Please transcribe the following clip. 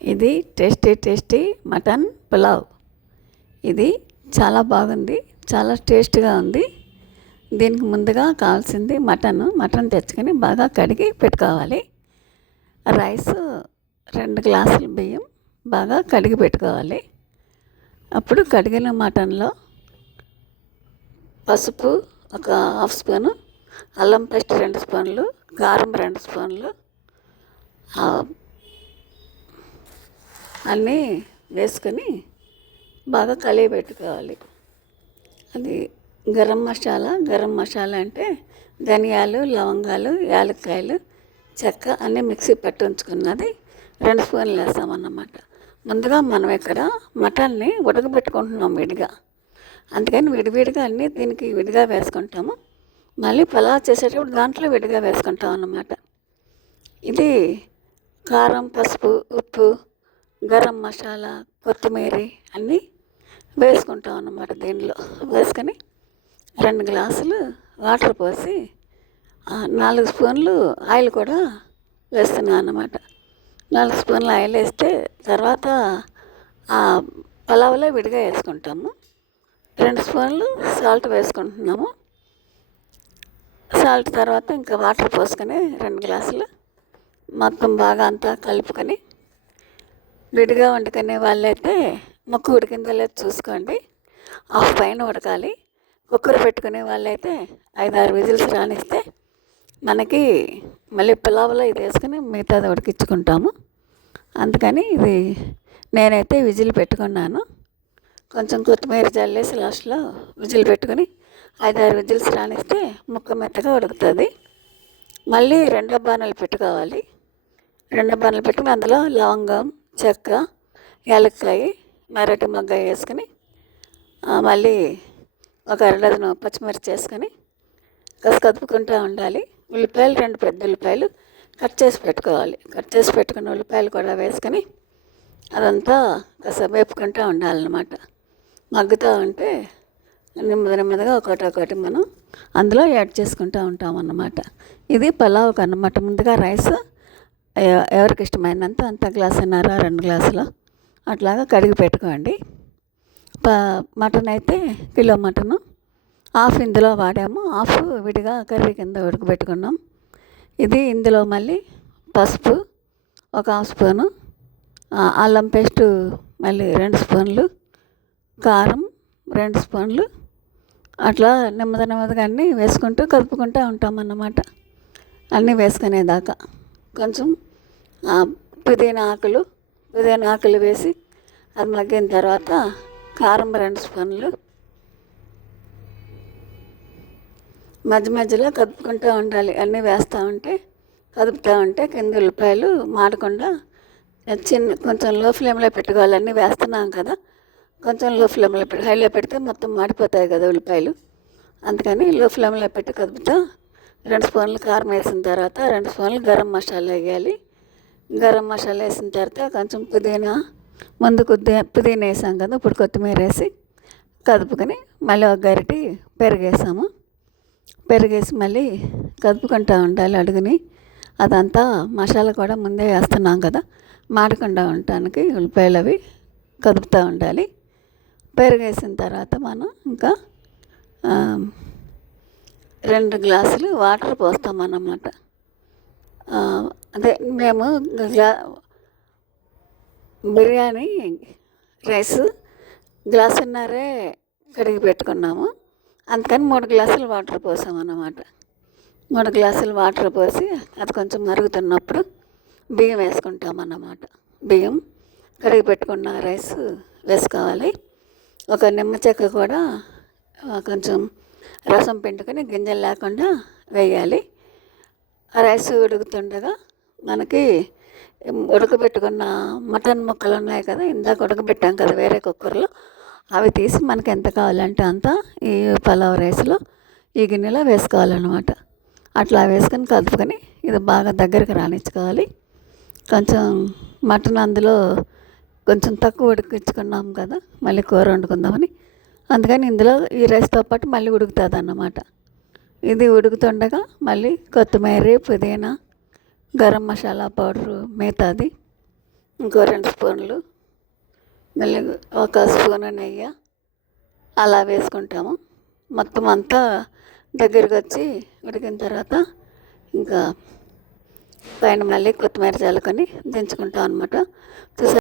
ఇది tasty tasty mutton pulao. ఇది చాలా బాగుంది, చాలా టేస్ట్గా ఉంది. దీనికి ముందుగా కావాల్సింది మటన్ తెచ్చుకొని బాగా కడిగి పెట్టుకోవాలి. రైస్ 2 గ్లాసులు బియ్యం బాగా కడిగి పెట్టుకోవాలి. అప్పుడు కడిగిన మటన్లో పసుపు ఒక హాఫ్ స్పూను, అల్లం పేస్ట్ 2 స్పూన్లు, కారం 2 స్పూన్లు అన్నీ వేసుకొని బాగా కలిగి పెట్టుకోవాలి. అది గరం మసాలా అంటే ధనియాలు, లవంగాలు, యాలక్కాయలు, చెక్క అన్నీ మిక్సీ పెట్టి ఉంచుకున్నది 2 స్పూన్లు వేస్తామన్నమాట. ముందుగా మనం ఇక్కడ మటన్ని ఉడకబెట్టుకుంటున్నాం విడిగా, అందుకని విడివిడిగా అన్నీ దీనికి విడిగా వేసుకుంటాము. మళ్ళీ పలావ్ చేసేటప్పుడు దాంట్లో విడిగా వేసుకుంటాం అన్నమాట. ఇది కారం, పసుపు, ఉప్పు, గరం మసాలా, కొత్తిమీర అన్నీ వేసుకుంటాం అన్నమాట. దీనిలో వేసుకొని 2 గ్లాసులు వాటర్ పోసి 4 స్పూన్లు ఆయిల్ కూడా వేస్తున్నాను అన్నమాట. 4 స్పూన్లు ఆయిల్ వేస్తే తర్వాత పలావ్లో విడిగా వేసుకుంటాము. 2 స్పూన్లు సాల్ట్ వేసుకుంటున్నాము. సాల్ట్ తర్వాత ఇంకా వాటర్ పోసుకొని 2 గ్లాసులు మొత్తం బాగా అంతా కలుపుకొని, విడిగా వండుకునే వాళ్ళైతే ముక్క ఉడికిందో లేదో చూసుకోండి, హాఫ్ పైన ఉడకాలి. కుక్కర్ పెట్టుకునే వాళ్ళైతే 5-6 విజిల్స్ రానిస్తే మనకి మళ్ళీ పులావ్లో ఇది వేసుకొని మిగతాది ఉడికించుకుంటాము. అందుకని ఇది నేనైతే విజిల్ పెట్టుకున్నాను. కొంచెం కొత్తిమీర జల్లేసి లాస్ట్లో విజిల్ పెట్టుకొని 5-6 విజిల్స్ రానిస్తే ముక్క మెత్తగా ఉడుకుతుంది. మళ్ళీ 2 బాణలు పెట్టుకోవాలి. 2 బాణలు పెట్టుకుని అందులో లవంగం, చెక్క, యాలక్కాయ, మరటి మొగ్గ వేసుకొని మళ్ళీ ఒక 2 డజను పచ్చిమిర్చి వేసుకొని కదుపుకుంటూ ఉండాలి. ఉల్లిపాయలు 2 పెద్ద ఉల్లిపాయలు కట్ చేసి పెట్టుకోవాలి. కట్ చేసి పెట్టుకున్న ఉల్లిపాయలు కూడా వేసుకొని అదంతా కాస్త వేపుకుంటూ ఉండాలన్నమాట. మగ్గుతూ ఉంటే నెమ్మదిగా ఒకటి మనం అందులో యాడ్ చేసుకుంటూ ఉంటామన్నమాట. ఇది పలావ్కి అన్నమాట. ముందుగా రైస్ ఎవరికి ఇష్టమైనంత అంత గ్లాసున్నర 2 గ్లాసులు అట్లాగా కడిగి పెట్టుకోండి. మటన్ అయితే కిలో మటను హాఫ్ ఇందులో వాడాము, హాఫ్ విడిగా కర్రీ కింద ఉడకబెట్టుకున్నాం. ఇది ఇందులో మళ్ళీ పసుపు ఒక హాఫ్ స్పూను, అల్లం పేస్టు మళ్ళీ 2 స్పూన్లు, కారం 2 స్పూన్లు అట్లా నెమ్మదిగా అన్నీ వేసుకుంటూ కలుపుకుంటూ ఉంటామన్నమాట. అన్నీ వేసుకునేదాకా కొంచెం పుదీనా ఆకులు వేసి అది మగ్గిన తర్వాత కారం 2 స్పూన్లు మధ్యలో కదుపుకుంటూ ఉండాలి. అన్నీ కదుపుతూ ఉంటే కింద ఉల్లిపాయలు మాడకుండా కొంచెం లో ఫ్లేమ్లో పెట్టుకోవాలి. అన్నీ వేస్తున్నాం కదా, కొంచెం లో ఫ్లేమ్లో హైలో పెడితే మొత్తం మాడిపోతాయి కదా ఉల్లిపాయలు. అందుకని లో ఫ్లేమ్లో పెట్టి కదుపుతూ 2 స్పూన్లు కారం వేసిన తర్వాత 2 స్పూన్లు గరం మసాలా వేయాలి. గరం మసాలా వేసిన తర్వాత కొంచెం పుదీనా వేసాం కదా, ఇప్పుడు కొత్తిమీర వేసి కదుపుకొని మళ్ళీ ఒక గరిటె పెరుగేసి మళ్ళీ కదుపుకుంటూ ఉండాలి అడుగుని. అదంతా మసాలా కూడా ముందే వేస్తున్నాం కదా, మాడకుండా ఉండటానికి ఉల్లిపాయలు అవి కదుపుతూ ఉండాలి. పెరుగేసిన తర్వాత మనం ఇంకా 2 గ్లాసులు వాటర్ పోస్తామన్నమాట. అదే మేము బిర్యానీ రైస్ గ్లాసున్నరే కడిగి పెట్టుకున్నాము, అందుకని 3 గ్లాసులు వాటర్ పోసామన్నమాట. 3 గ్లాసులు వాటర్ పోసి అది కొంచెం మరుగుతున్నప్పుడు బియ్యం వేసుకుంటామన్నమాట. బియ్యం కడిగి పెట్టుకున్న రైస్ వేసుకోవాలి. ఒక నిమ్మ చెక్క కూడా కొంచెం రసం పిండుకొని గింజలు లేకుండా వేయాలి. రైస్ ఉడుకుతుండగా మనకి ఉడకబెట్టుకున్న మటన్ ముక్కలు ఉన్నాయి కదా, ఇందాక ఉడకబెట్టాం కదా వేరే కుక్కర్లో, అవి తీసి మనకి ఎంత కావాలంటే అంత ఈ పలావ్ రైస్లో ఈ గిన్నెలో వేసుకోవాలన్నమాట. అట్లా వేసుకొని కలుపుకొని ఇది బాగా దగ్గరికి రానిచ్చుకోవాలి. కొంచెం మటన్ అందులో కొంచెం తక్కువ ఉడికించుకున్నాం కదా, మళ్ళీ కూర వండుకుందామని, అందుకని ఇందులో ఈ రైస్తో పాటు మళ్ళీ ఉడుకుతుంది అన్నమాట. ఇది ఉడుకుతుండగా మళ్ళీ కొత్తిమీర, పుదీనా, గరం మసాలా పౌడరు మిగతాది ఇంకో 2 స్పూన్లు, మళ్ళీ ఒక స్పూను నెయ్యి అలా వేసుకుంటాము. మొత్తం అంతా దగ్గరికి వచ్చి ఉడికిన తర్వాత ఇంకా పైన మళ్ళీ కొత్తిమీర చల్లుకొని దించుకుంటాం అనమాట. చూసారా?